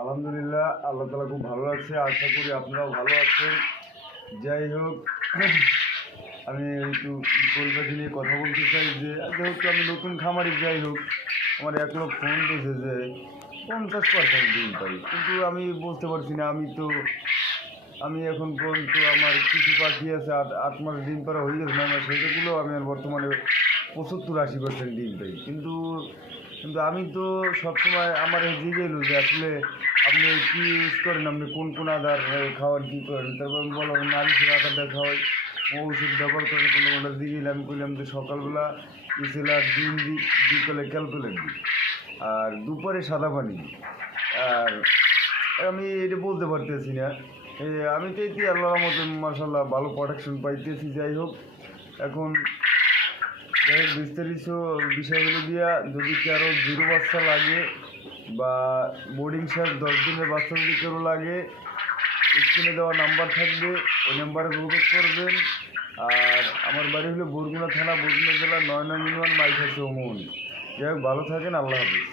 আলহামদুলিল্লাহ, আল্লাহ তালা খুব ভালো লাগছে। আশা করি আপনারাও ভালো আছেন। যাই হোক, আমি একটু কলকাতা নিয়ে কথা বলতে চাই যে যেহেতু আমি নতুন খামারি, যাই হোক আমার এক লোক ফোন দিয়েছে যে 50% ডিম পাই, কিন্তু আমি বুঝতে পারছি না। আমি এখন পর্যন্ত আমার কিছু পাখি আছে 8 মাস ডিম পাড়া হয়ে গেছে, 9 মাস সেগুলো আমি আর বর্তমানে 70-80% ডিম পাই। কিন্তু কিন্তু আমি তো সবসময় আমার জিজ্ঞেস যে আসলে আপনি কী ইউজ করেন, আপনি কোন কোন আদার খাওয়ার কী করেন। তারপর আমি বললাম নারিশের আদারটা খাওয়াই, ওষুধ ব্যবহার করেন কোনো কোনটা দিলাম। আমি কইলাম যে সকালবেলা ইসেল আর ডিম দিই, বিকেলে ক্যালকুলেট দিই, আর দুপুরে সাদা পানি দিই। আর আমি এটা বলতে পারতেছি না, আমি তো এটি আল্লাহর মতো মাশাল্লাহ ভালো প্রোডাকশন পাইতেছি। যাই হোক, এখন বিস্তারিত বিষয়গুলো দিয়া যদি কারো 0 বাচ্চা লাগে বা বোর্ডিং শেষ 10 দিনের বাচ্চা যদি কারো লাগে, স্ক্রিনে দেওয়া নাম্বার থাকবে, ওই নাম্বারে যোগাযোগ করবেন। আর আমার বাড়ি হলো বরগুনা থানা, বরগুনা জেলা 9 নং ইউনিয়ন, মাইখাসি, ওমন। যাই হোক, ভালো থাকেন, আল্লাহ হাফিজ।